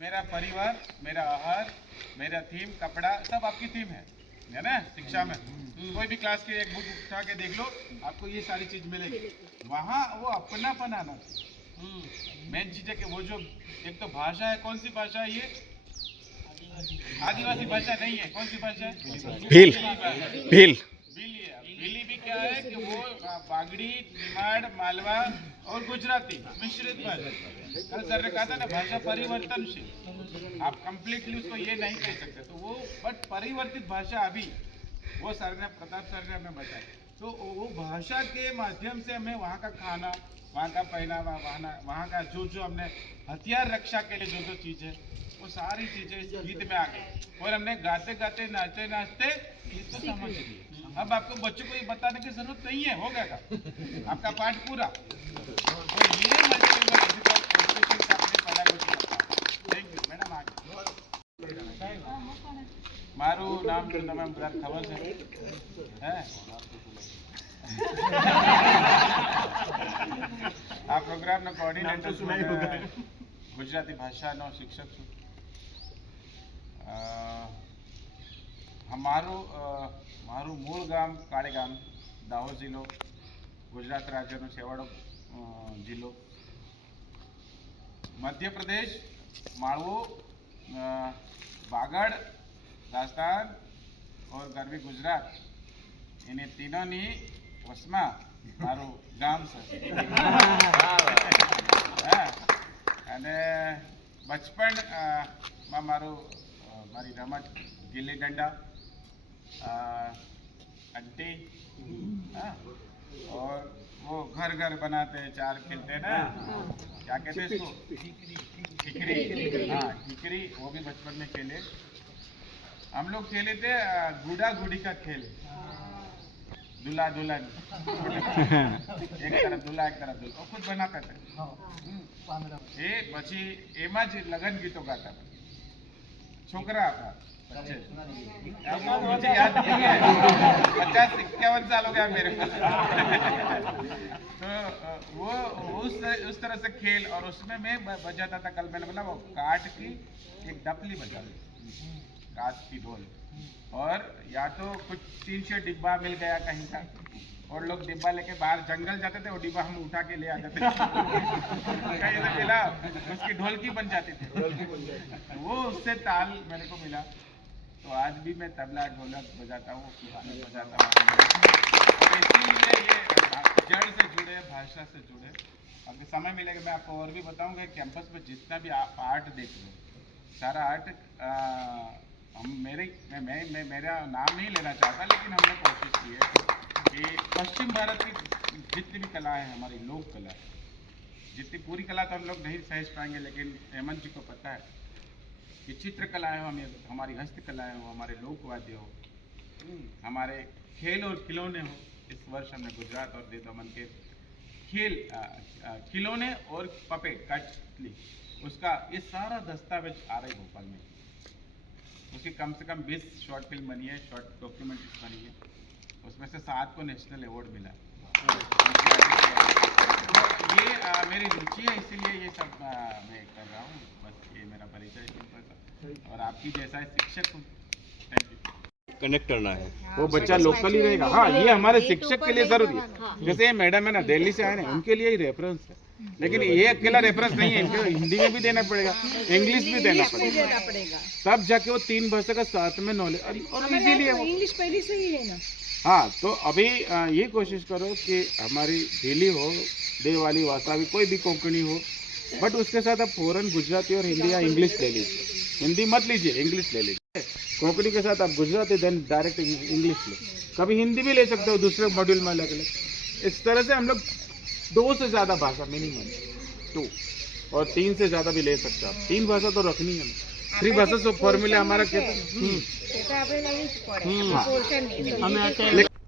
मेरा परिवार, मेरा आहार, मेरा थीम, कपड़ा, सब आपकी थीम है ना। शिक्षा में कोई भी क्लास की एक बुक उठा के देख लो, आपको ये सारी चीज मिलेगी। वहाँ वो अपनापन आना मेन चीज है कि वो जो एक तो भाषा है, कौन सी भाषा है ये? आदिवासी भाषा नहीं है। कौन सी भाषा है? भील। भील भीली भी क्या है कि वो बागड़ी, निमाड़, मालवा और गुजराती मिश्रित भाषा। कल सर ने कहा था ना, भाषा परिवर्तनशील, आप कंप्लीटली उसको ये नहीं कह सकते। तो वो बट परिवर्तित भाषा अभी वो सर ने, प्रताप सर ने हमें बताया। तो वो भाषा के माध्यम से हमें वहाँ का खाना, वहाँ का पहनावा, वहाँ का जो हमने हथियार रक्षा के लिए जो चीज़ है, वो सारी चीजें इस गीत में आ गई और हमने गाते गाते नाचते नाचते गीत को समझ लिया। अब आपको बच्चों को ये बताने की जरूरत नहीं है, हो गया का आपका पाठ पूरा। तो ये मल्टीपल एजुकेशन आपने पेडागोजी। Thank you madam. आगे मारू नाम तो તમે ખબર છે હે આ પ્રોગ્રામનો કોઓર્ડિનેટર છું, ગુજરાતી ભાષાનો શિક્ષક છું। મારું મૂળ ગામ કાળેગામ, દાહોદ જિલ્લો, ગુજરાત રાજ્યનો છેવાડો જિલ્લો, મધ્યપ્રદેશ, માળવો, बागड़, राजस्थान और गरवी गुजरात, इन्हें तीनों नी वसमा मारू गाम से। बचपन में मारी रमत गिल्ली डंडा, अंटी, और वो घर घर बनाते हैं, चार खेलते ना, क्या कहते हैं इसको? ठिकरी। हाँ ठिकरी, वो भी बचपन में खेले। हम लोग खेले थे गुड़ा गुड़ी का खेल, दूल्हा दुल्हन, एक तरफ दूल्हा एक तरफ दुल्हन, खुद बनाता था। એ પછી એમાં જ લગન ગીતો ગાતા છોકરા હતા। मुझे याद नहीं है, 50-51 साल हो गया मेरे को। तो वो उस तरह से खेल, और उसमें मैं बजाता था। कल मैंने बोला वो काठ की एक डपली बजाती, काठ की ढोल, और या तो कुछ 300 डिब्बा मिल गया कहीं का, और लोग डिब्बा लेके बाहर जंगल जाते थे, वो डिब्बा हम उठा के ले आते थे। कहीं से मिला, उसकी ढोलकी बन जाती थी। वो उससे ताल मेरे को मिला। तो आज भी मैं तबला ढोलक बजाता हूँ, बजाता हूँ। और इसीलिए ये जड़ से जुड़े, भाषा से जुड़े। अगर समय मिलेगा मैं आपको और भी बताऊंगा। कैंपस में जितना भी आप आर्ट देख लो, सारा आर्ट हम मेरा नाम नहीं लेना चाहता, लेकिन हमने कोशिश की है कि पश्चिम भारत की जितनी भी कला है, हमारी लोक कला, जितनी पूरी कला तो हम लोग नहीं सहज पाएंगे, लेकिन हेमंत जी को पता है कि चित्रकलाएं हो, हमारी हस्तकलाएं हो, हमारे लोकवाद्य हो, हमारे खेल और खिलौने हो। इस वर्ष हमने गुजरात और दमन के खेल, खिलौने और पपेट कठपुतली, उसका ये सारा दस्तावेज आ रहा है भोपाल में। उसकी कम से कम 20 शॉर्ट फिल्म बनी है, शॉर्ट डॉक्यूमेंट्री बनी है, उसमें से 7 को नेशनल अवार्ड मिला। तो ये मेरी रुचि है, इसीलिए ये सब मैं कर रहा हूँ। बस ये मेरा परिचय है, और आपकी जैसा शिक्षक हूँ। Thank you. कनेक्ट करना है, वो बच्चा लोकली रहेगा। हाँ, ये हमारे शिक्षक के लिए जरूरी है। जैसे ये मैडम है ना, दिल्ली से आए ना, उनके लिए ही रेफरेंस है, लेकिन ये अकेला रेफरेंस नहीं है। इनको हिंदी में भी देना पड़ेगा, इंग्लिश भी देना पड़ेगा, तब जाके वो 3 भाषा का साथ में नॉलेज, और इजीली है। इंग्लिश पहले से ही है ना। हाँ, तो अभी ये कोशिश करो कि हमारी भीली हो, देवाली, वासावी, कोई भी कोंकणी हो, बट उसके साथ आप फौरन गुजराती और हिंदी या इंग्लिश ले लीजिए। हिंदी मत लीजिए, इंग्लिश ले लीजिए। कोंकणी के साथ आप गुजराती, देन डायरेक्ट इंग्लिश ले, कभी हिंदी भी ले सकते हो दूसरे मॉड्यूल में अलग अलग। इस तरह से हम लोग 2 से ज़्यादा भाषा, मिनिमम 2, और 3 से ज़्यादा भी ले सकते हो आप। 3 भाषा तो रखनी है। 3 भाषा से फॉर्मूला हमारा क्या है?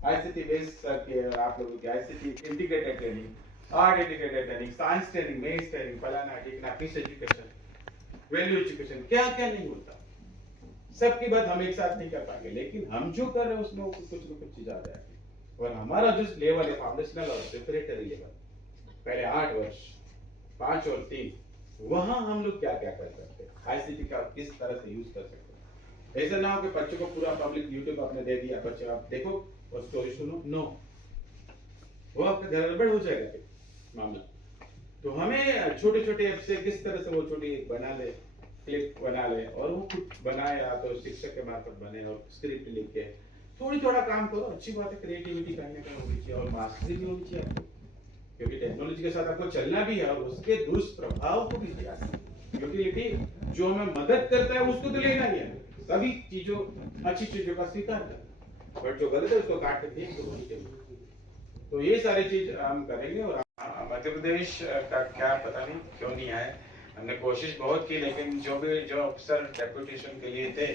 आईसीटी बेस्ड के आप लोगों की ICT integrated training, art integrated training, science training, maths training, फलाना टिकना, पीस एजुकेशन, वैल्यू एजुकेशन, क्या क्या नहीं होता। सबकी बात हम एक साथ नहीं कर पाएंगे, लेकिन हम जो कर रहे हैं उसमें कुछ न कुछ चीज आ जाएगी। और हमारा जो लेवल है फाउंडेशनल और प्रिपरेटरी लेवल, पहले 8 वर्ष, 5 और 3 वहाँ हम लोग क्या क्या कर सकते हैं, ICT का किस तरह से यूज कर सकते हैं। ऐसा ना हो कि बच्चों को पूरा पब्लिक यूट्यूब आपने दे दिया, बच्चे आप देखो और स्टोरी सुनो, नो, वो आपका गड़बड़ हो जाएगा फिर मामला। तो हमें छोटे छोटे ऐप से किस तरह से वो छोटी बना ले, क्लिप बना ले, और वो खुद बनाए या तो शिक्षक के मार्फत बने और स्क्रिप्ट लिख के थोड़ा काम करो, अच्छी बात है, क्रिएटिविटी करने का होनी चाहिए और मास्टरी भी होनी चाहिए आपको, क्योंकि टेक्नोलॉजी के साथ आपको चलना भी है और उसके दुष्प्रभाव को भी दिया है। यूटिलिटी जो हमें मदद करता है उसको तो लेना ही है, सभी चीजों अच्छी चीजों का स्वीकार करना, बट जो गलत है उसको काट के फेंक दो, वही चाहिए। तो ये सारी चीज हम करेंगे। और मध्य प्रदेश का क्या पता नहीं क्यों नहीं आए, हमने कोशिश बहुत की, लेकिन जो अफसर डेपुटेशन के लिए थे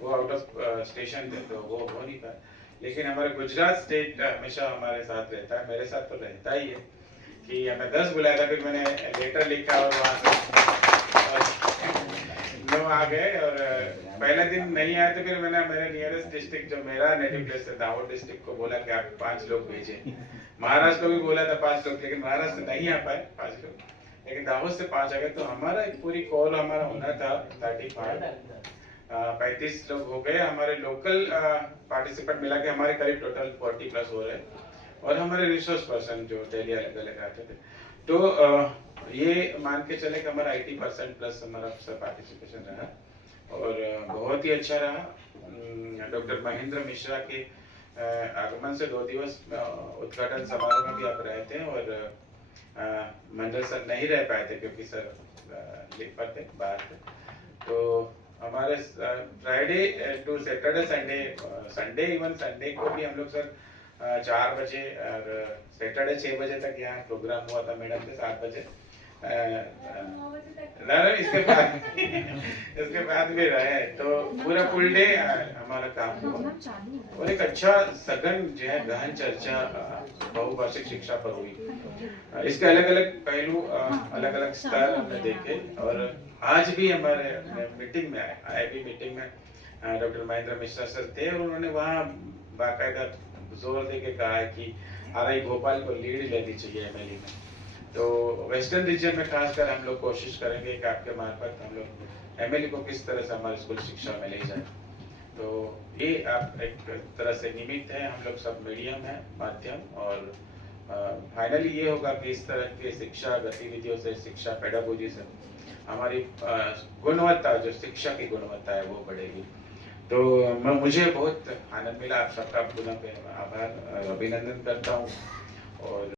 वो आउट ऑफ स्टेशन थे, तो वो हो नहीं पाया। लेकिन हमारे गुजरात स्टेट हमेशा हमारे साथ रहता है, मेरे साथ तो रहता ही है, कि हमें 10 बुलाया था, फिर मैंने लेटर लिखा और वहाँ से लोग आ गए। और पहले दिन नहीं आए तो फिर मैंने मेरे नियरेस्ट डिस्ट्रिक्ट जो मेरा नेटिव प्लेस है दाहोद डिस्ट्रिक्ट को बोला कि आप 5 लोग भेजें। महाराष्ट्र को भी बोला था 5 लोग, लेकिन महाराष्ट्र नहीं आ पाए 5 लोग, लेकिन दाहोद से 5 आ गए। तो हमारा एक पूरी कॉल हमारा होना था 35 लोग हो गए। हमारे लोकल पार्टिसिपेंट मिला के हमारे करीब टोटल 40 प्लस हो रहे, और हमारे रिसोर्स पर्सन जो डेली अलग अलग आते थे। तो ये मान के चले कि हमारा 80% प्लस हमारा पार्टिसिपेशन रहा, और बहुत ही अच्छा रहा। डॉक्टर महेंद्र मिश्रा के आगमन से 2 दिवस उद्घाटन समारोह में भी आप रहे थे, और मंडल सर नहीं रह पाए थे क्योंकि सर लिख पर थे, बाहर थे। तो हमारे Friday to Saturday Sunday even Sunday को भी हम लोग सर 4 बजे और सैटरडे 6 बजे तक यहाँ प्रोग्राम हुआ था मैडम के, 7 बजे इसके बाद भी रहे। तो पूरा फुल डे हमारा काम हुआ, और एक अच्छा सघन जो है गहन चर्चा बहुभाषिक शिक्षा पर हुई। इसके अलग अलग पहलू अलग अलग स्तर हमने देखे, और आज भी हमारे मीटिंग में IIB मीटिंग में डॉक्टर महेंद्र मिश्रा सर थे, और उन्होंने वहाँ बाकायदा जोर दे के कहा है कि RI भोपाल को लीड लेनी चाहिए MLE में। तो वेस्टर्न रीजन में खासकर हम लोग कोशिश करेंगे कि आपके मार्फत हम लोग MLE को किस तरह से हमारे स्कूल शिक्षा में ले जाए। तो ये आप एक तरह से निमित्त है, हम लोग सब मीडियम है, माध्यम, और फाइनली ये होगा कि इस तरह की शिक्षा गतिविधियों से, शिक्षा पेडागोजी से हमारी गुणवत्ता, जो शिक्षा की गुणवत्ता है वो बढ़ेगी। तो मुझे बहुत आनंद मिला, आप सबका पुनः आभार अभिनंदन करता हूँ। और